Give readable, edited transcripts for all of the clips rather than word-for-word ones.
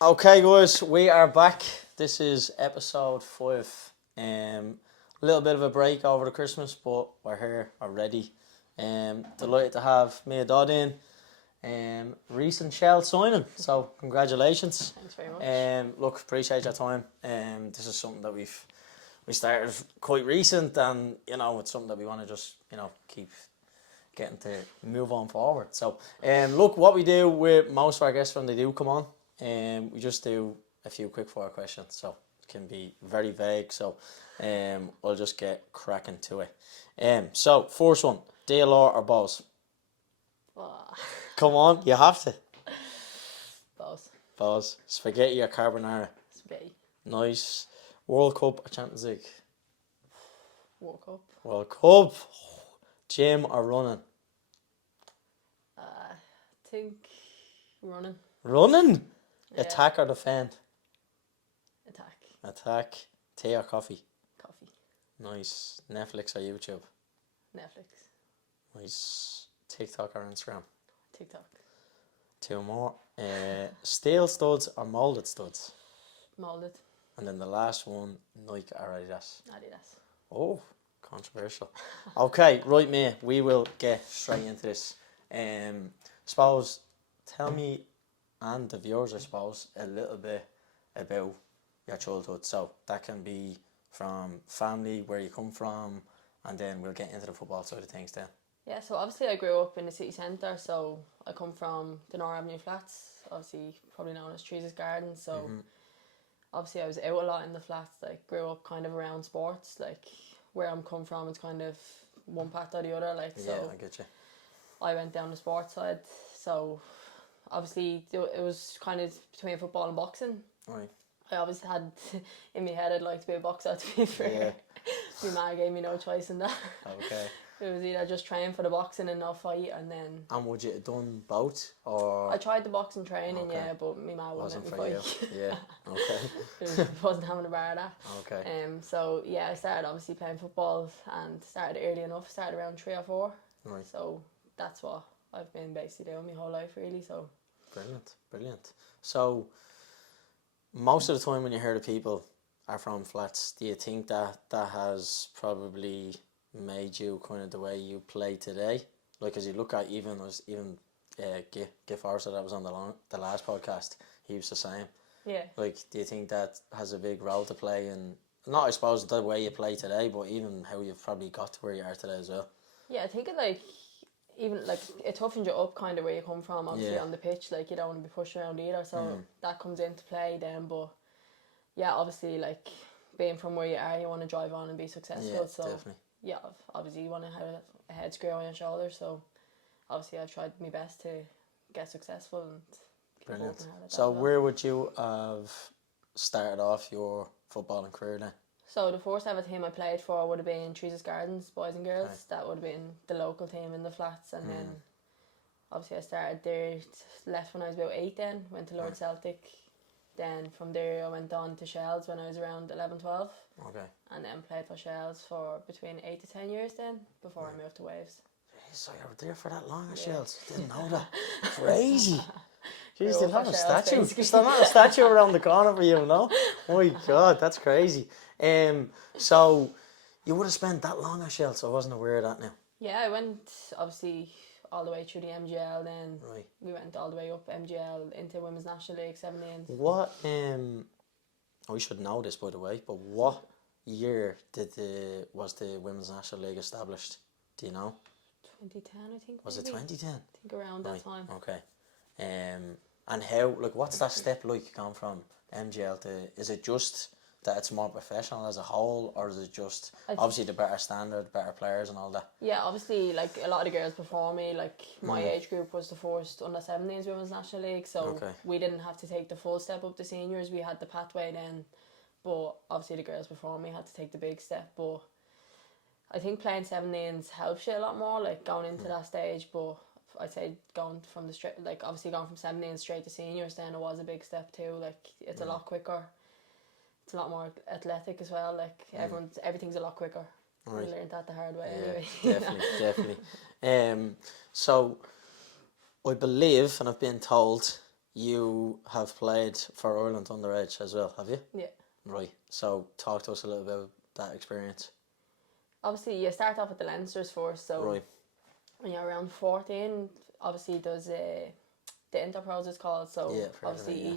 Okay, guys, we are back. This is episode 5. A little bit of a break over the Christmas, but we're here already. Delighted to have Mia Dodd in. Recent Shels signing, so congratulations. Thanks very much. Look, appreciate your time. This is something that we started quite recent, and it's something that we want to just keep getting to move on forward. So, look, what we do with most of our guests when they do come on, we just do a few quick fire questions. So it can be very vague. So, I'll just get cracking to it. So first one, DLR or Bose? Oh, Come on, you have to. both. Bose. Spaghetti or carbonara? Spaghetti. Nice. World Cup or Champions League? World Cup. World Cup. Gym or running? I think running. Running? Yeah. Attack or defend? Attack. Attack. Tea or coffee? Coffee. Nice. Netflix or YouTube? Netflix. Nice. TikTok or Instagram? TikTok. 2 more. Steel studs or molded studs? Molded. And then the last one, Nike or Adidas? Adidas. Oh, controversial. Okay, right, mate. We will get straight into this. Suppose, tell me and the viewers, I suppose, a little bit about your childhood. So that can be from family, where you come from, and then we'll get into the football side of things then. Yeah, so obviously I grew up in the city centre, so I come from the North Avenue flats, obviously probably known as Trees' Garden, so obviously I was out a lot in the flats, like grew up kind of around sports, like where I'm come from it's kind of one path or the other, like Yeah, so I get you. I went down the sports side, so obviously it was kind of between football and boxing. Right. I always had in my head I'd like to be a boxer, to be fair. My mum gave me no choice in that. Okay. It was either just train for the boxing and no fight, and then And would you have done both, or I tried the boxing training, Okay. yeah, but my mum wouldn't wasn't let me for fight. you? Yeah. Okay. It wasn't having a bar of that. Okay. So yeah, I started obviously playing football and started early enough. Started around 3 or 4. Right. So that's what I've been basically doing my whole life, really. So Brilliant, brilliant. So, most of the time when you hear the people are from flats, do you think that has probably made you kind of the way you play today? Like, as you look at even Gif Arthur that was on the last podcast, he was the same. yeah, Like, do you think that has a big role to play in, not I suppose the way you play today, but even how you've probably got to where you are today as well? yeah, I think it even it toughens you up kind of where you come from. Obviously Yeah. on the pitch, like you don't want to be pushed around either. So that comes into play then. But yeah, obviously like being from where you are, you want to drive on and be successful. Yeah, so definitely. yeah, obviously you want to have a head screw on your shoulders. So obviously I've tried my best to get successful and keep Brilliant. working hard at that So, as well. where would you have started off your footballing career then? So the first ever team I played for would have been Trees' Gardens, boys and girls. Okay. That would have been the local team in the flats, and then obviously I started there, left when I was about 8 then, went to Lord Celtic. Then from there I went on to Shels when I was around 11, 12. Okay. And then played for Shels for between 8 to 10 years then, before I moved to Waves. So you were there for that long, Yeah. Shels? Didn't know that. Crazy. Jeez, Grew they'll up have a for Shels, statue. basically. Still not a statue around the corner for you, no? My God, that's crazy. So you would have spent that long at Shels, so I wasn't aware of that now. Yeah, I went obviously all the way through the MGL, then Right. we went all the way up MGL into Women's National League 17. What, we should know this by the way, but what year was the Women's National League established? Do you know? 2010, I think. Was it maybe. 2010? I think around that Right, time. okay. And how, like, what's that step like gone from MGL to, is it just that it's more professional as a whole, or is it just obviously the better standard, better players and all that? Yeah, obviously, like a lot of the girls before me, like my age group was the first under 17s Women's National League, so Okay. we didn't have to take the full step up to seniors. We had the pathway then, but obviously the girls before me had to take the big step. But I think playing 17s helps you a lot more, like going into that stage. But I'd say going from obviously going from 17 straight to seniors, then it was a big step too. Like it's a lot quicker. It's a lot more athletic as well. Like everything's a lot quicker. Right. I learned that the hard way. Yeah, Anyway. definitely. So I believe, and I've been told, you have played for Ireland underage as well, have you? Yeah. Right. So talk to us a little bit about that experience. Obviously, you start off at the Leinsters first, so Right. when you're around 14, obviously there's the Interpros it's called, so Yeah, obviously yeah.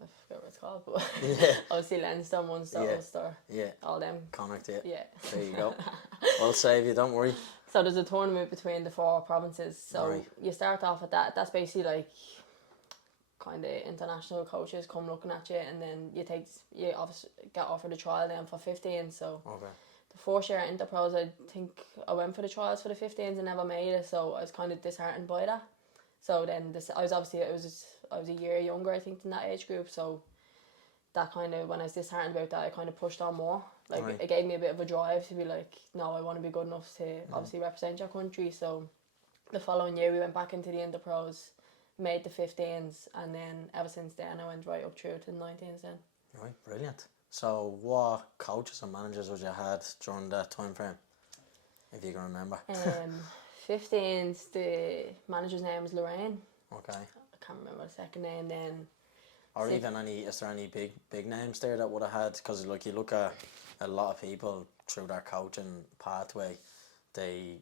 I forget what it's called, but Yeah. obviously Leinster, Munster, Yeah. Ulster, Yeah. all them. Connacht, yeah. Yeah. There you go. I'll save you, don't worry. So there's a tournament between the 4 provinces, so Right. you start off at that. That's basically like kind of international coaches come looking at you, and then you obviously get offered a trial then for 15. So Okay. the 4th year at Interpros, I think I went for the trials for the 15s and never made it, so I was kind of disheartened by that. So then I was a year younger, I think, than that age group, so that kind of, when I was disheartened about that, I kind of pushed on more. Like, Right. it gave me a bit of a drive to be like, no, I want to be good enough to obviously represent your country. So the following year we went back into the Interpros, made the 15s, and then ever since then I went right up through to the 19s then. Right, brilliant. So what coaches and managers would you had during that time frame, if you can remember? 15s, the manager's name was Lorraine. Okay. I can't remember the second name then. Or even is there any big names there that would have had? Because like you look at a lot of people through their coaching pathway, they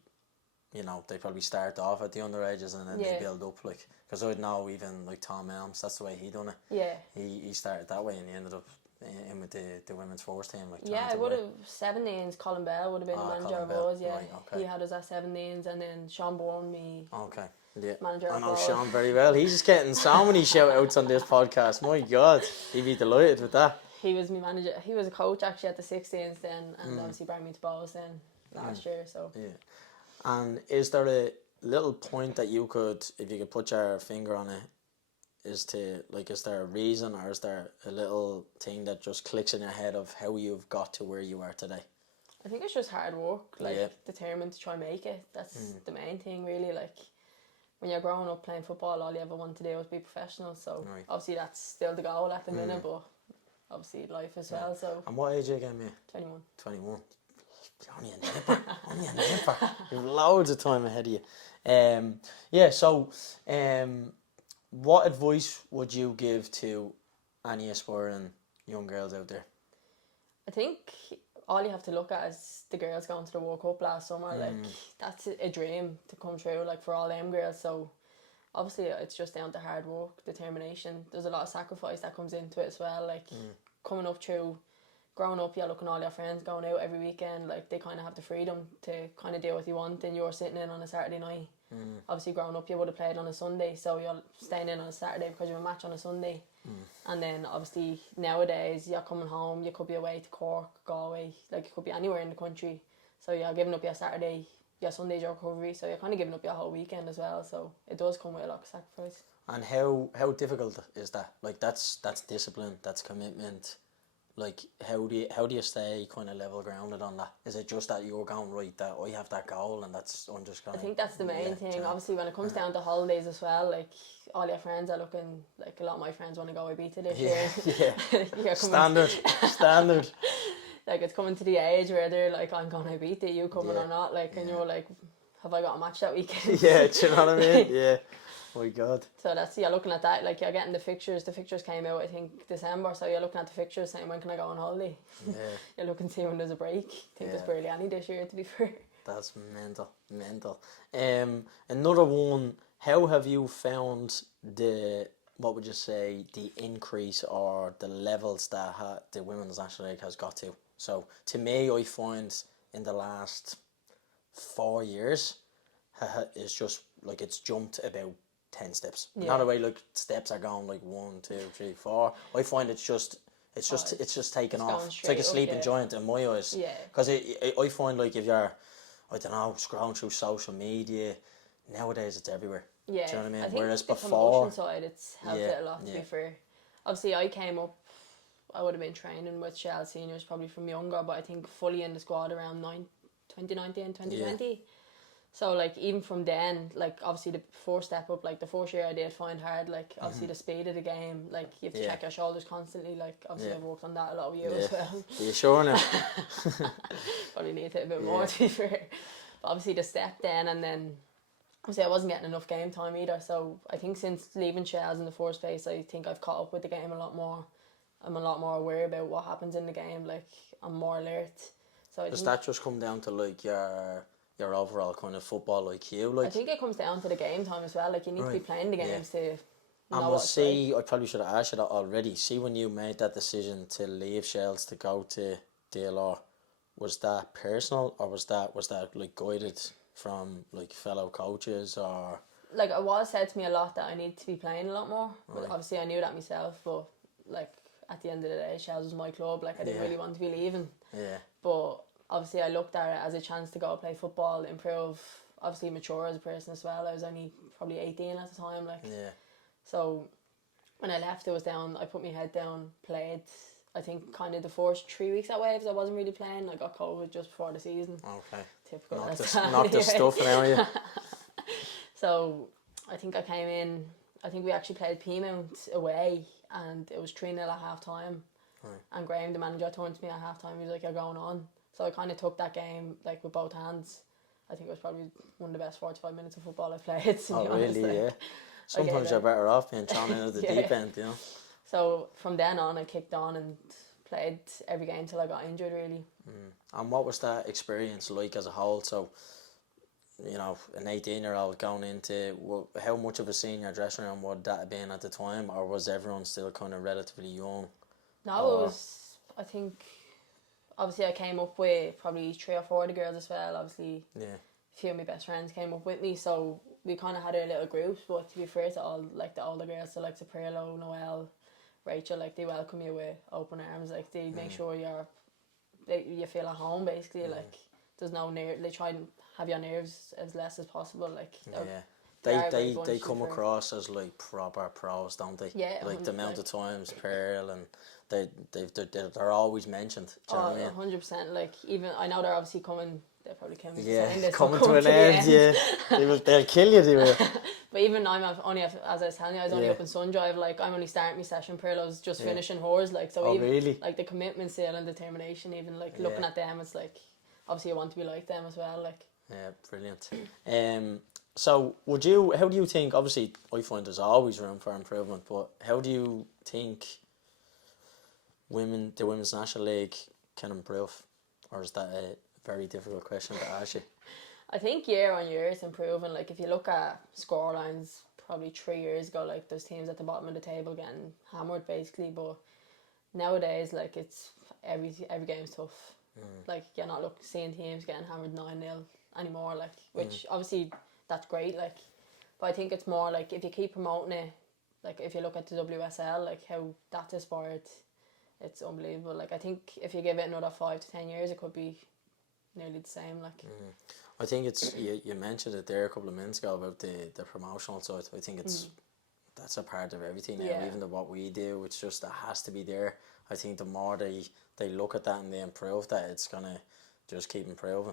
probably start off at the underages and then they build up, like, because I know even like Tom Elms, that's the way he done it. Yeah. He started that way and he ended up in with the women's force team. Like, yeah, I would have 17s. Colin Bell would have been the manager of us. Yeah, right, okay. He had us at 17s, and then Sean Bourne, Okay. Yeah. manager. I know of Sean very well. He's just getting so many shout outs on this podcast. My God, he'd be delighted with that. He was my manager. He was a coach actually at the 16s then, and obviously brought me to Bowes then last year. So yeah. And is there a little point that you could, if you could put your finger on it, is there a reason, or is there a little thing that just clicks in your head of how you've got to where you are today? I think it's just hard work, determined to try and make it. That's the main thing, really. Like, when you're growing up playing football, all you ever want to do is be professional. So obviously that's still the goal at the minute, but obviously life as well. So. And what age are you again, Mia? 21. 21. Only a nipper. Only a nipper. You've loads of time ahead of you. What advice would you give to any aspiring young girls out there? I think all you have to look at is the girls going to the World Cup last summer. Like, that's a dream to come true, like, for all them girls. So obviously it's just down to hard work, determination. There's a lot of sacrifice that comes into it as well. Like, coming up through, growing up, you're looking at all your friends going out every weekend. Like, they kind of have the freedom to kind of do what you want, and you're sitting in on a Saturday night. Obviously, growing up, you would have played on a Sunday, so you're staying in on a Saturday because you have a match on a Sunday. And then obviously nowadays you're coming home, you could be away to Cork, Galway, like, you could be anywhere in the country. So you're giving up your Saturday, your Sunday's your recovery, so you're kind of giving up your whole weekend as well. So it does come with a lot of sacrifice. And how difficult is that? Like, that's discipline, that's commitment. Like, how do you stay kind of level grounded on that? Is it just that you're going, right, that I have that goal and I'm just going? I think that's the main thing. Obviously, when it comes down to holidays as well, like, all your friends are looking, like, a lot of my friends want to go Ibiza this year. Yeah. Standard. Like, it's coming to the age where they're like, I'm going to Ibiza, you coming or not? Like, and you're like, have I got a match that weekend? Yeah, do you know what I mean? Yeah. Oh my God. So you're looking at that, like, you're getting the fixtures. The fixtures came out, I think, December, so you're looking at the fixtures saying, when can I go on holiday? Yeah. You're looking to see when there's a break. I think there's barely any this year, to be fair. That's mental. Another one, how have you found the increase or the levels that the Women's National League has got to? So, to me, I find in the last 4 years, it's just, like, it's jumped about 10 steps. Not a way, like, steps are going like 1, 2, 3, 4. I find it's just taken off. It's like a sleeping giant in my eyes. Yeah. Because I find, like, if you're, I don't know, scrolling through social media, nowadays it's everywhere. Yeah. Do you know what I mean? I think whereas the before, promotion side, it's helped it a lot, to be fair. Obviously, I came up, I would have been training with Shels seniors probably from younger, but I think fully in the squad around 2019, 2020. Yeah. So, like, even from then, like, obviously the first step up, like, the first year I did find hard, like, obviously the speed of the game, like, you have to check your shoulders constantly, like, obviously I've worked on that a lot of you as well. Are you sure now? Probably need it a bit more, to be fair. But obviously the step then, and then obviously I wasn't getting enough game time either. So I think since leaving Shels in the first place, I think I've caught up with the game a lot more. I'm a lot more aware about what happens in the game. Like, I'm more alert. So I Does think, that just come down to like your overall kind of football IQ? Like, I think it comes down to the game time as well. Like, you need to be Right. playing the Yeah. games to and know we'll what it's like. see. I probably should have asked you that already. See, when you made that decision to leave Shels to go to DLR, was that personal, or was that like guided from like fellow coaches, or Like, it was said to me a lot that I need to be playing a lot more. But Right. obviously I knew that myself. But like, at the end of the day, Shels was my club. Like, I didn't Yeah. really want to be leaving. yeah, But obviously I looked at it as a chance to go play football, improve, obviously mature as a person as well. I was only probably 18 at the time. Like, yeah, so when I left, I put my head down, played. I think kind of the first 3 weeks at Waves I wasn't really playing. I got COVID just before the season. okay. Typical. Knock as the that, knock the anyway. stuffing out of you. So I think I came in, I think we actually played Piedmont away, and it was 3-0 at half time. Right. And Graham, the manager, turned to me at half time. He was like, "You're going on." So I kind of took that game like with both hands. I think it was probably one of the best 45 minutes of football I've played. To Oh, be honest, really? like. Yeah. Sometimes you're better off being thrown into the Yeah. deep end, you know. So from then on, I kicked on and played every game till I got injured. Really. And what was that experience like as a whole? So, you know, an 18-year-old going into, how much of a senior dressing room would that have been at the time, or was everyone still kind of relatively young? No, Or- it was. I think. Obviously, I came up with probably 3 or 4 of the girls as well. Obviously, Yeah. a few of my best friends came up with me, so we kind of had our little groups. But to be fair to all, like the older girls, so like Sapirlo, Noelle, Rachel, like they welcome you with open arms. Like they make sure you feel at home. Basically, like there's no nerve. They try and have your nerves as less as possible. Like Yeah. they are They very they bunched come and fair. across as like proper pros, don't they? Yeah, Like the 100%. amount of times Pearl and they're always mentioned. Do you know what I mean? 100%. Like, even I know they're obviously coming. They're probably coming. Yeah, saying this, coming but to an the end. Yeah, they'll kill you. They will. But even as I was telling you, I was only Yeah. up in Sundrive. Like, I'm only starting my session. Perlo's just Yeah. finishing hers. Like, so Oh, even really? like the commitment still and determination. Even like looking Yeah. at them, it's like obviously you want to be like them as well. Like, Yeah, brilliant. So how do you think, obviously I find there's always room for improvement, but how do you think the Women's National League can improve? Or is that a very difficult question to ask you? I think year on year it's improving. Like, if you look at scorelines, probably 3 years ago, like there's teams at the bottom of the table getting hammered basically. But nowadays, like it's every game's tough. Like, you're not seeing teams getting hammered 9-0 anymore. Like, which obviously that's great. Like, but I think it's more like if you keep promoting it, like if you look at the WSL, like how that's a sport, it's unbelievable. Like, I think if you give it another 5 to 10 years, it could be nearly the same. Like, I think it's you mentioned it there a couple of minutes ago about the promotional side. I think it's that's a part of everything now. Yeah. Even to what we do, it's just that has to be there. I think the more they look at that and they improve that, it's gonna just keep improving.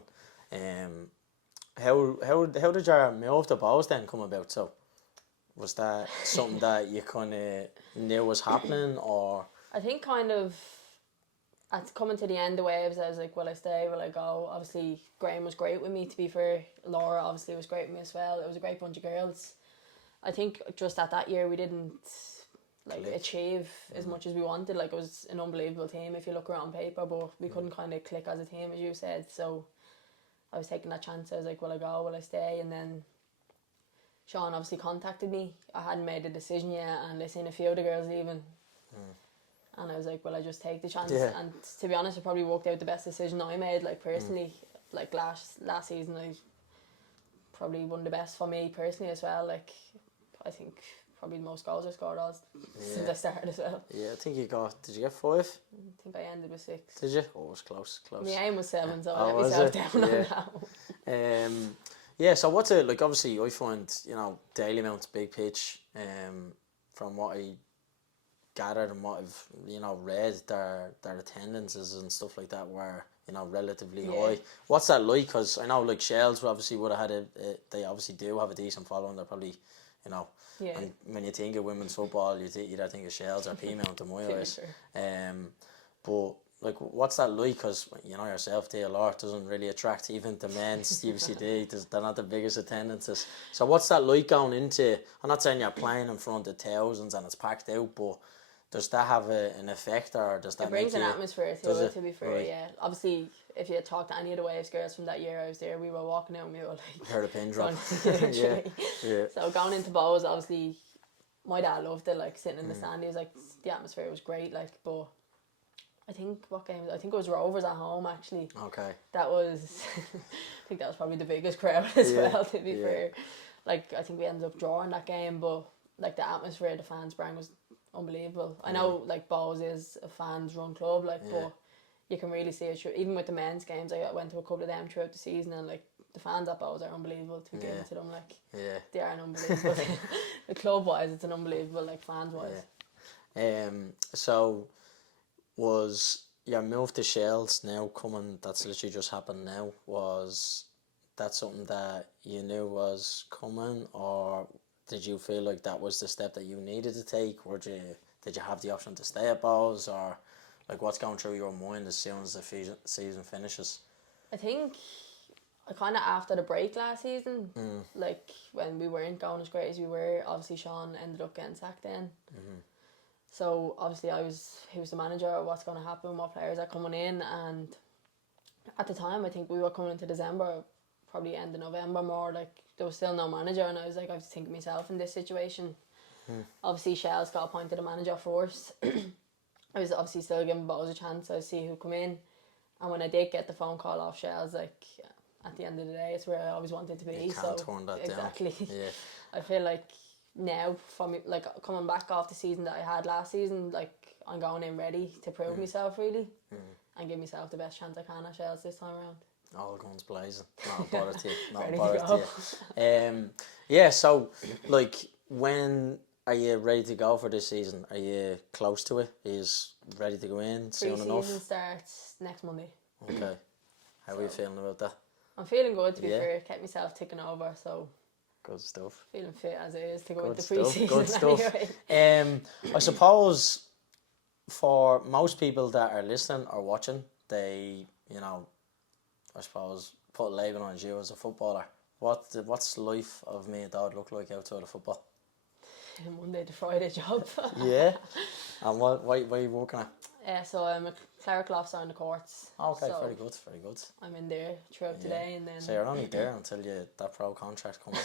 How did your move to Bows then come about? So was that something that you kind of knew was happening, or I think kind of at coming to the end of Waves, I was like, will I stay, will I go? Obviously, Graham was great with me, to be fair. Laura obviously was great with me as well. It was a great bunch of girls. I think just at that year we didn't Click. achieve as much as we wanted. Like, it was an unbelievable team if you look around paper, but we couldn't kind of click as a team, as you said. So I was taking that chance. I was like, will I go, will I stay? And then Sean obviously contacted me. I hadn't made a decision yet, and I seen a few of the girls leaving. And I was like, well, I just take the chance. Yeah. And to be honest, it probably worked out the best decision I made. Like, personally, like last season, I probably one of the best for me personally as well. Like, I think probably the most goals I scored since I started as well. yeah, I think did you get 5? I think I ended with 6. Did you? Oh, it was close. My aim was 7, so Oh, I let was myself it? down on Yeah. that one. Yeah, so what's it like? Obviously, I find, Daily Mount's big pitch. From what I gathered and what I've read, their attendances and stuff like that were relatively Yeah. high. What's that like? Because I know like Shels obviously would have had they obviously do have a decent following. They're probably Yeah. and when you think of women's football, you either think of Shels or Peamount in my eyes. Sure. But like, what's that like? Because you know yourself, DLR doesn't really attract even the men's UCD. They're not the biggest attendances. So what's that like going into? I'm not saying you're playing in front of thousands and it's packed out, but does that have an effect, or does that It brings make an you, atmosphere to does it, it? to be fair, Right. yeah. Obviously, if you talk to any of the Waves girls from that year I was there, we were walking out and we were like... Heard a pin drop. going, Yeah, yeah. So going into Bowes, obviously, my dad loved it, like, sitting in the stand. He was like, the atmosphere was great, like, but I think, what game? I think it was Rovers at home, actually. Okay. That was... I think that was probably the biggest crowd as well, to be fair. Like, I think we ended up drawing that game, but, like, the atmosphere the fans bring was unbelievable. I know, like, Bowes is a fans run club, like, but you can really see it through. Even with the men's games, I went to a couple of them throughout the season, and like, the fans at Bowes are unbelievable, to be given to them. Like, they are unbelievable. The club wise, it's an unbelievable, like, fans wise. So was your move to Shels now coming? That's literally just happened now. Was that something that you knew was coming, or did you feel like that was the step that you needed to take? Did you have the option to stay at Bowes, or like, what's going through your mind as soon as the season finishes? I think I kind of, after the break last season, like, when we weren't going as great as we were, obviously Sean ended up getting sacked then. So obviously he was the manager of what's going to happen, what players are coming in, and at the time I think we were coming into December, probably end of November more, like, there was still no manager, and I was like, I have to think of myself in this situation. Obviously Shels got appointed a manager first. I was obviously still giving Bowes a chance. I see who come in, and when I did get the phone call off Shels, like, at the end of the day, it's where I always wanted to be. You can't turn that exactly. down. Yeah. I feel like now, for me, like, coming back off the season that I had last season, like, I'm going in ready to prove myself, really, and give myself the best chance I can at Shels this time around. All guns blazing. Not a bother to you. Not a Ready bother to to you. Yeah, so, like, when are you ready to go for this season? Are you close to it? Are you ready to go in soon enough? Pre-season starts next Monday. Okay. How are you feeling about that? I'm feeling good, to be fair. Kept myself ticking over, so good stuff. Feeling fit as it is to go Good into stuff. pre-season. Good stuff. Anyway. I suppose for most people that are listening or watching, they, you know, I suppose put a label on you as a footballer. What's the life of Mia Dodd look like outside of football? A Monday to Friday job. Yeah. And what are you working at? So I'm a clerical officer on the courts. Okay, so very good, very good. I'm in there throughout the day, and then... So you're only there until that pro contract comes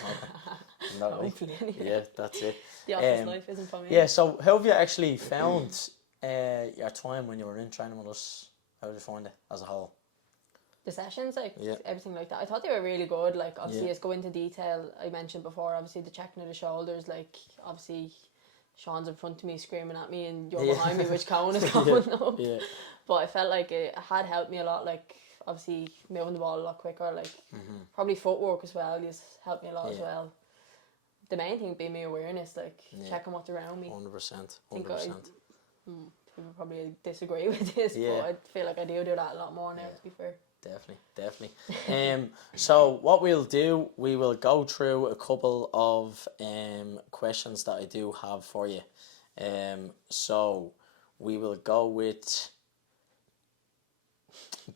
out. Hopefully, anyway. Yeah, that's it. The office life isn't for me. Yeah, so how have you actually found your time when you were in training with us? How did you find it as a whole? The sessions, like, everything like that, I thought they were really good. Like, obviously, it's go into detail. I mentioned before, obviously, the checking of the shoulders. Like, obviously, Sean's in front of me screaming at me, and you're behind me, which cone is going up. Yeah. But I felt like it had helped me a lot. Like, obviously, moving the ball a lot quicker. Like, probably footwork as well. Just helped me a lot as well. The main thing being my awareness, like, checking what's around me. 100%. 100%. People probably disagree with this, but I feel like I do that a lot more now, to be fair. Definitely. So what we'll do, we will go through a couple of questions that I do have for you. So we will go with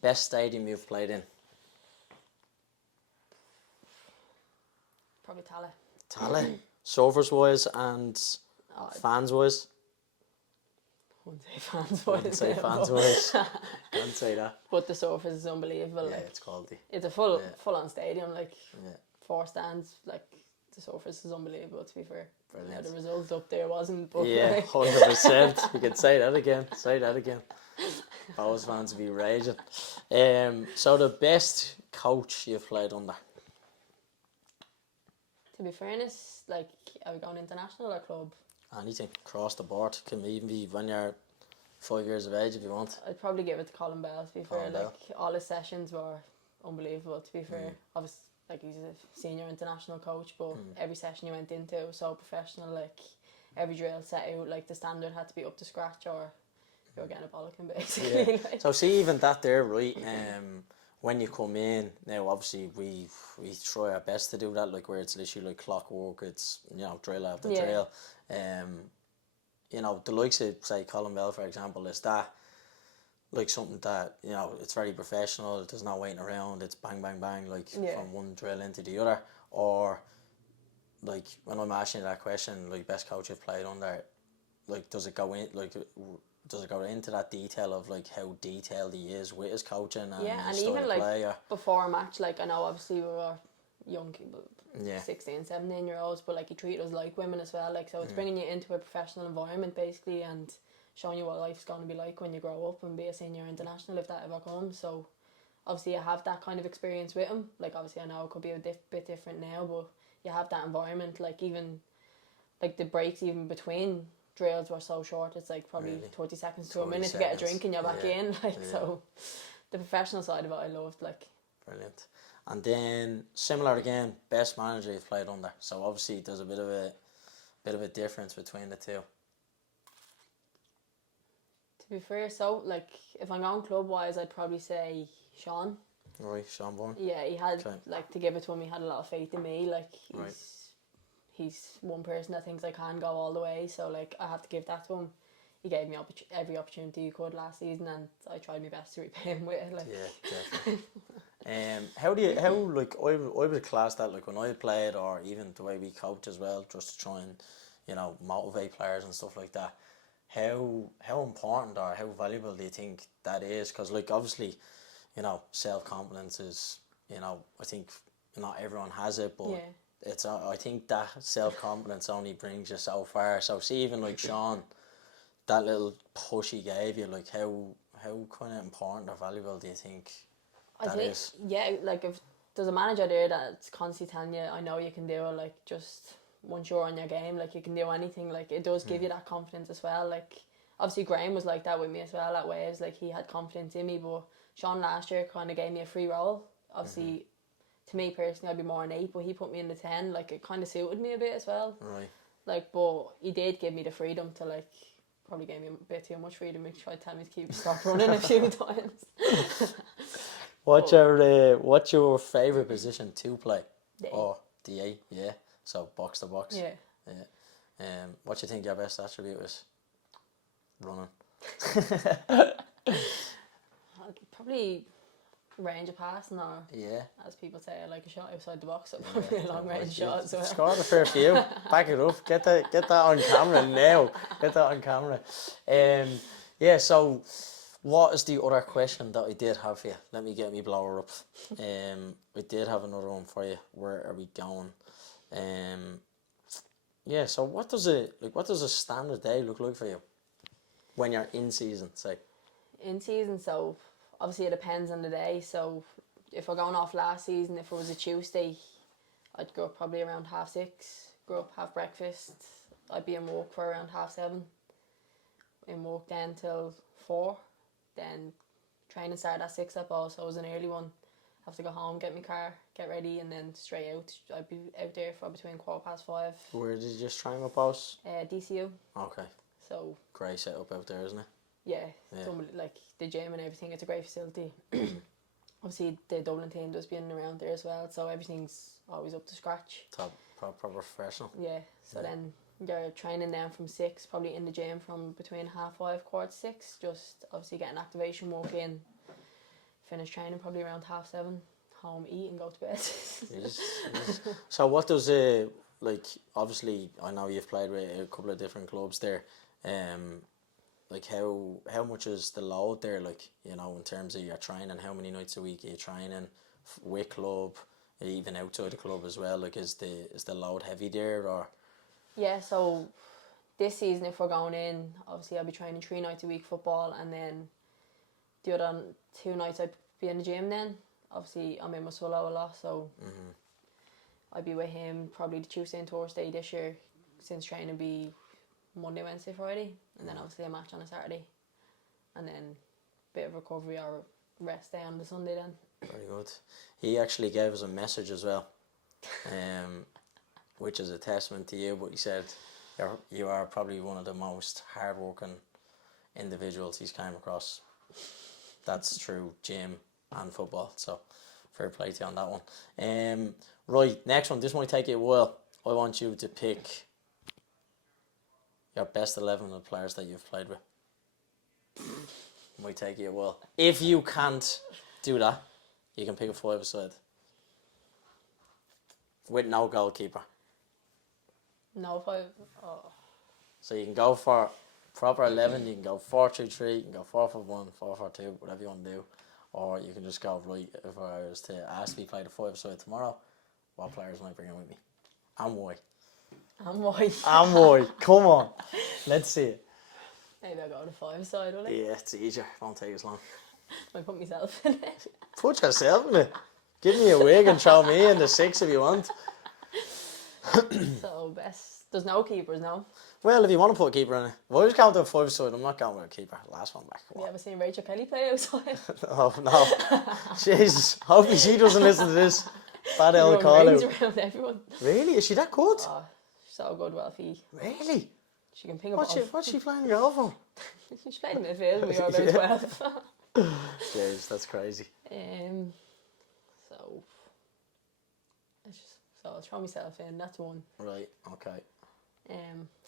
best stadium you've played in. Probably Tala. Tala, surfers wise and fans wise. Wouldn't say fans wise. Can't say that. But the surface is unbelievable. Yeah, like, it's quality. It's a full on stadium, like 4 stands. Like, the surface is unbelievable, to be fair. Brilliant. Now, the result up there wasn't, but 100%. You can say that again. Bowes fans will be raging. So the best coach you've played under? To be fairness, like, are we going international or club? Anything across the board. Can even be when you're 5 years of age if you want. I'd probably give it to Colin Bell, to be fair. Colin Bell. Like, all his sessions were unbelievable, to be fair. Obviously, like, he's a senior international coach, but every session you went into was so professional. Like, every drill set out, like, the standard had to be up to scratch, or you were getting a bollocking, basically. Yeah. So see, even that there, right? When you come in, now obviously we try our best to do that, like, where it's literally like clockwork. It's, you know, drill after drill. You know, the likes of, say, Colin Bell, for example, is that like something that, you know, it's very professional, there's no waiting around, it's bang, bang, bang, like from one drill into the other? Or, like, when I'm asking you that question, like, best coach you've played under, like, does it go into that detail of, like, how detailed he is with his coaching and Yeah, his and style even of like play? Or, before a match, like I know obviously we were young people, yeah, 16, 17-year-olds, but like he treated us like women as well. Like, so it's bringing you into a professional environment basically and showing you what life's going to be like when you grow up and be a senior international if that ever comes. So obviously I have that kind of experience with him. Like, obviously I know it could be a bit different now, but you have that environment. Like, even like the breaks even between drills were so short, it's like probably Really? 30 seconds to a 30 minute to get a seconds. drink and you're back Yeah. in. Like, Yeah. so the professional side of it I loved. Like, brilliant. And then similar again, best manager you've played under. So obviously there's a bit of a difference between the two. to be fair, so like if I'm going club wise, I'd probably say Sean. Right, Shelbourne. Yeah, he had Okay. like, to give it to him, he had a lot of faith in me. Like, Right. he's one person that thinks I can go all the way, so like I have to give that to him. He gave me every opportunity he could last season, and I tried my best to repay him with it. Like, Yeah, definitely. How like I would class that, like when I played, or even the way we coach as well, just to try and, you know, motivate players and stuff like that. How important or how valuable do you think that is? Because, like, obviously, you know, self-confidence is, you know, I think not everyone has it, but yeah, it's I think that self-confidence only brings you so far. So see, even like Sean, that little push he gave you, like how kind of important or valuable do you think I that think is? yeah, like if there's a manager there that's constantly telling you, I know you can do it. Like, just once you're on your game, like you can do anything. Like, it does give you that confidence as well. Like, obviously Graham was like that with me as well at Waves. Like, he had confidence in me, but Sean last year kind of gave me a free role. Obviously, to me personally, I'd be more an 8, but he put me in the 10. Like, it kind of suited me a bit as well. Right. Like, but he did give me the freedom to, like, probably gave me a bit too much freedom. He tried to tell me to stop running a few times. What's your favourite position to play? The 8. Oh, the 8, yeah. So box to box. Yeah. Yeah. What do you think your best attribute is? Running. Probably range of passing, or Yeah. as people say, I like a shot outside the box. So probably a long range shot as well. Scored a fair few. Back it up. Get that on camera now. Get that on camera. Yeah. So, what is the other question that I did have for you? Let me get me blower up. We did have another one for you. Where are we going? Yeah. So, what does a standard day look like for you when you're in season? Say. In season, so obviously it depends on the day. So if we're going off last season, if it was a Tuesday, I'd go up probably around 6:30. Go up, have breakfast. I'd be in work for around 7:30. In work then till 4. Then training started at 6 up. Also, it was an early one. Have to go home, get my car, get ready, and then straight out. I'd be out there for between 5:15. Where did you just train with boss? DCU. Okay. So Great setup out there, isn't it? yeah, Yeah. like the gym and everything. It's a great facility. Obviously, the Dublin team does be in and around there as well, so everything's always up to scratch. Top, proper professional. Yeah. So Yeah. then you're training then from 6, probably in the gym from between 5:30, 6:15. Just obviously getting activation work in. Finish training probably around 7:30. Home, eat, and go to bed. Yes. So what does like, obviously I know you've played with a couple of different clubs there. Like how much is the load there? Like, you know, in terms of your training, how many nights a week are you training with club, even outside the club as well? Like, is the load heavy there, or? Yeah. So this season, if we're going in, obviously I'll be training 3 nights a week football, and then the other 2 nights I'd be in the gym then. Obviously I'm in my solo a lot, so I'd be with him probably the Tuesday and Thursday this year, since training be Monday, Wednesday, Friday, and then obviously a match on a Saturday, and then a bit of recovery or rest day on the Sunday then. Very good. He actually gave us a message as well, which is a testament to you, but he said you are probably one of the most hardworking individuals he's came across. That's true, gym and football, so fair play to you on that one. Right, next one. This might take you a while. I want you to pick your best 11 of the players that you've played with. Might take you a while. If you can't do that, you can pick a 5-a-side. With no goalkeeper. No, if I... Oh. So you can go for proper 11, you can go 4-2-3, you can go 4-4-1, 4-4-2, whatever you want to do. Or you can just go, right, if I was to ask me to play the 5-a-side tomorrow, what players might I bring in with me? And why? And why? And why? Come on. Let's see it. Maybe I'll go to 5-a-side, will I? Yeah, it's easier. Won't take as long. I put myself in it. Put yourself in it. Give me a wig and throw me in the 6 if you want. So, best. There's no keepers, no? Well, if you want to put a keeper in it. If I was going to a 5-a-side, I'm not going with a keeper. Last one back. Have you ever seen Rachel Kelly play outside? Oh, no. Jesus. Hopefully she doesn't listen to this. Bad She old run call rings out. around everyone. Really? Is she that good? Oh, she's so good, Welfie. Really? She can ping a What's ball. she playing goal for? She's playing midfield when we were about 12. Jeez, that's crazy. So, I'll throw myself in. That's one. Right, okay.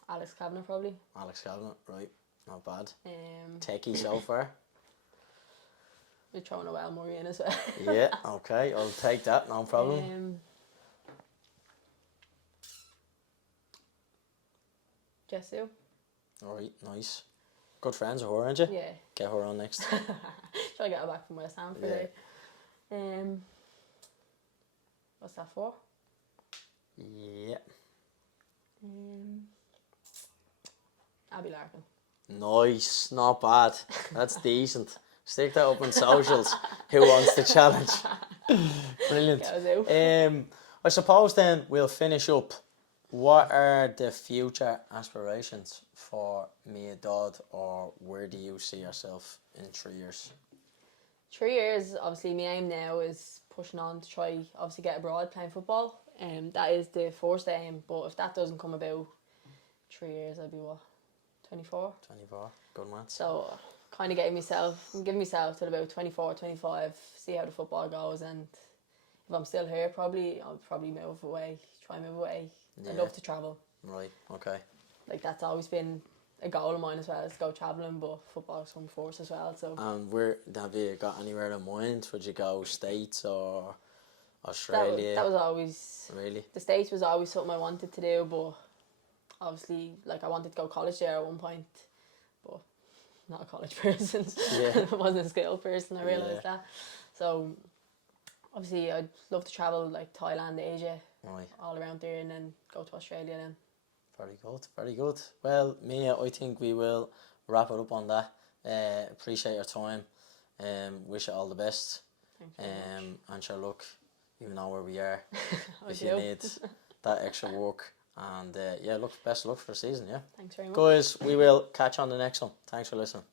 Alex Kavanagh probably. Alex Kavanagh, right. Not bad. Um, Techie so far. we're throwing a well Murray in as well. Yeah, okay. I'll take that, no problem. Jessu. Alright, nice. Good friends with her, aren't you? Yeah. Get her on next. Try to get her back from West Ham for Yeah. a day. What's that for? Yeah. Abby Larkin. Nice, not bad. That's decent. Stick that up on socials. Who wants the challenge? Brilliant. I suppose then we'll finish up. What are the future aspirations for Mia Dodd, or where do you see yourself in 3 years? 3 years, obviously, my aim now is pushing on to try, obviously, get abroad playing football. That is the first aim, but if that doesn't come about, 3 years, I'd be what, 24? 24, good man. So, kind of giving myself till about 24, 25, see how the football goes, and if I'm still here, I'll probably move away, try and move away. Yeah. I'd love to travel. Right, okay. Like, that's always been a goal of mine as well, is to go travelling, but football's come first as well, so... Where have you got anywhere in mind? Would you go States or Australia? That was always... Really? The States was always something I wanted to do, but obviously, like, I wanted to go college there at one point, but not a college person. Yeah. I wasn't a skilled person, I realised Yeah. that. So, obviously, I'd love to travel, like, Thailand, Asia, Right. all around there, and then go to Australia then. Very good, very good. Well, Mia, I think we will wrap it up on that. Appreciate your time. Wish you all the best. Thanks very much. And sure, look, you know where we are if I you do. need that extra work. And yeah, look, best of luck for the season, yeah. Thanks very much. Guys, we will catch you on the next one. Thanks for listening.